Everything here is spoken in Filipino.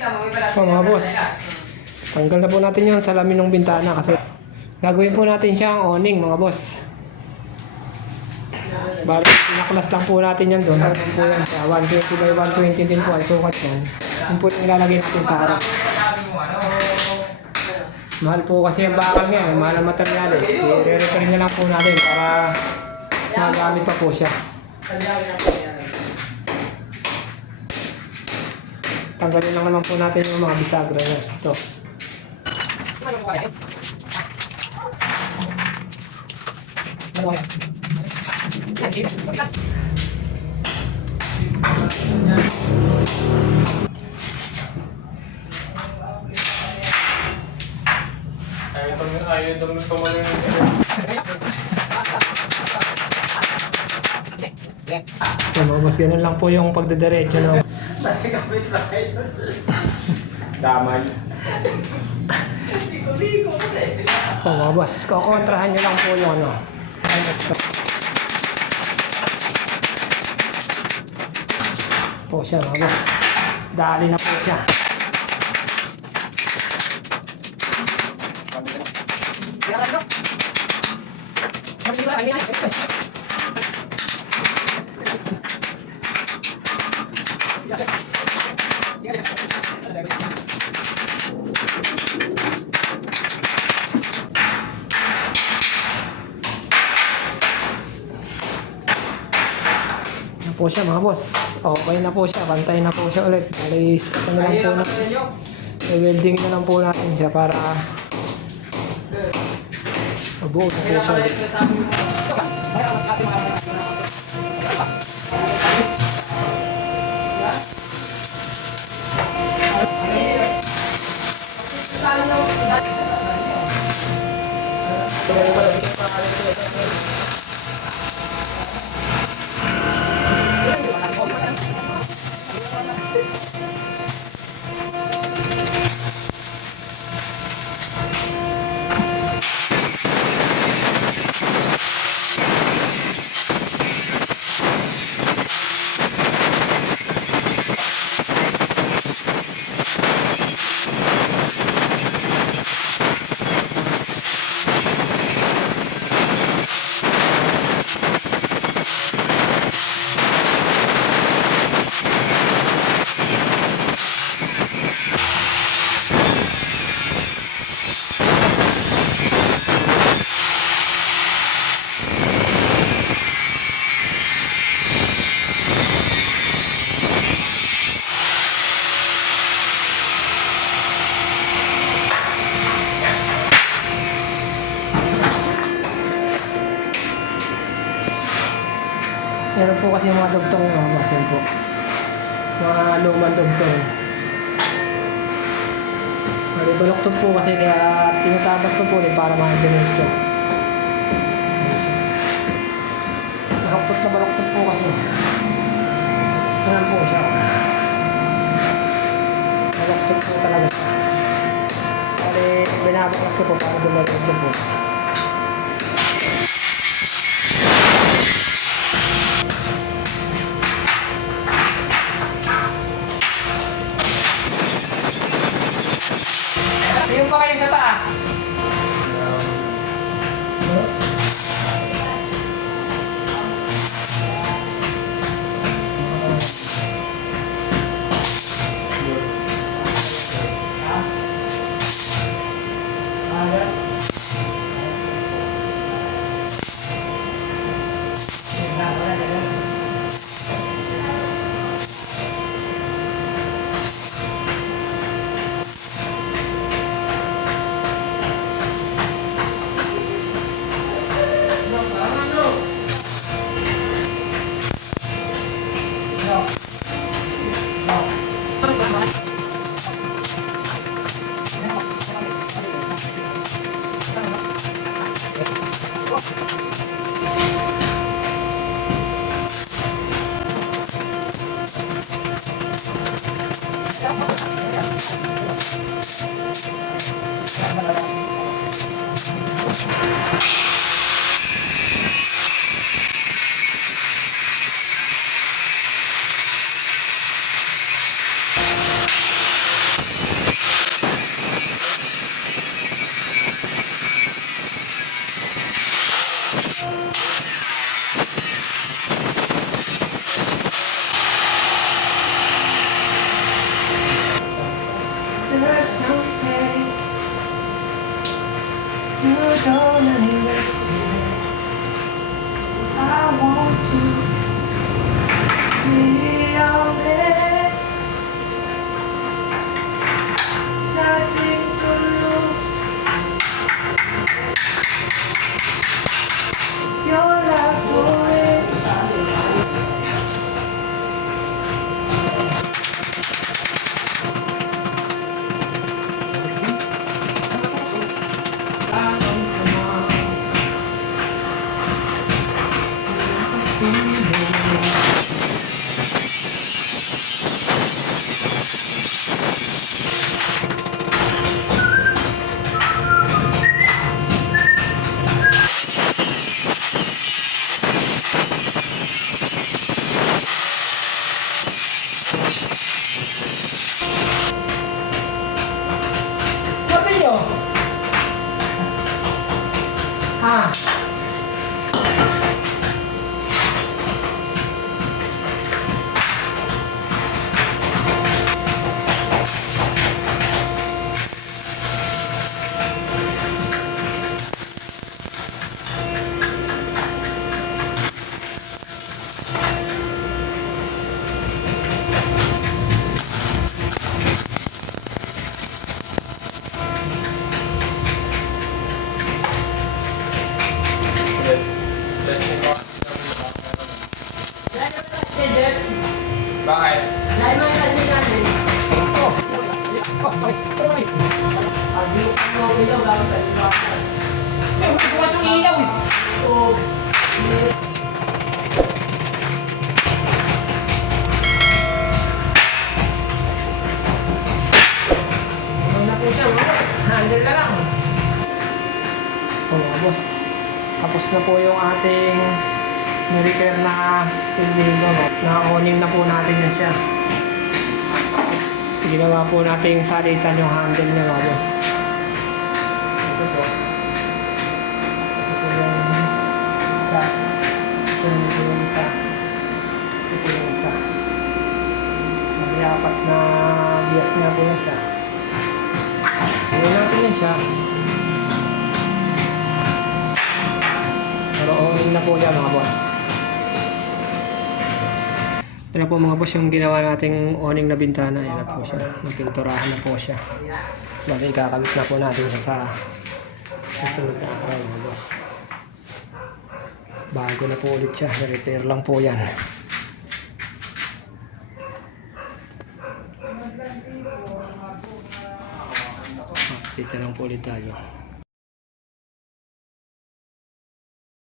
So mga boss, tanggal na po natin yung salamin ng bintana kasi gagawin po natin siyang awning mga boss. Bali, pinaklas lang po natin yan doon. Ano po yan siya, 120 by 120 din po ang sukat yan. Yun po yung ilalagay natin sa harap. Mahal po kasi yung bakal nga, mahal ang materyales. I-repair na lang po natin para magamit pa po siya. Tanggalin lang naman po natin yung mga bisagra niya. Ito. Ayaw daw ng tumalong. So, mga boss, ganun lang po yung pagdadiretso ng Damay. so, mga boss, kukontrahan nyo lang po yung ano. Po siya mga boss. Dali na po siya. Po siya mga boss. Okay na po siya. Pantay na po siya ulit. Alis na lang po natin. I-welding na lang po natin siya para mabuo na po siya. Meron po kasi mga dugtong yung mga boss, yun po. Mga lumang dugtong. Baluktot po kasi kaya tinatabas ko po ulit para ma-implement ko. Baluktot po kasi. Ganun po siya. Baluktot po talaga siya. Kaya binabaklas ko po para dumalit po. Yung pa kayo sa taas. There's something you don't understand. I want to be your man. Nothing to lose. Your love to it. Papilyo! Ah! Testing ko. Jeff, Bakit? lahat mo yung sabi natin. Pag yung ilaw, gawin sa ilaw. Bukas yung ilaw eh! Oo. Ano na po siya mga boss? Handle na lang. O mga boss, tapos na po yung ating na-repair na steel window. No? Na-owning na po natin yan siya. Ginawa po natin salitan yung handle niya mga boss. Ito po. Ito po yung isa. Ito po yung isa. Ito po yung isa. May apat na bias nga po yan siya. Gawin natin yan siya. Pero owning na po yan mga boss. Yan na po mga boss yung ginawa nating awning na bintana. Yan na po siya. Nagpinturahan na po siya. Bakit kakabit na po natin siya sa susunod na araw mga boss. Bago na po ulit siya. Na-repair lang po yan. Update na lang po ulit tayo.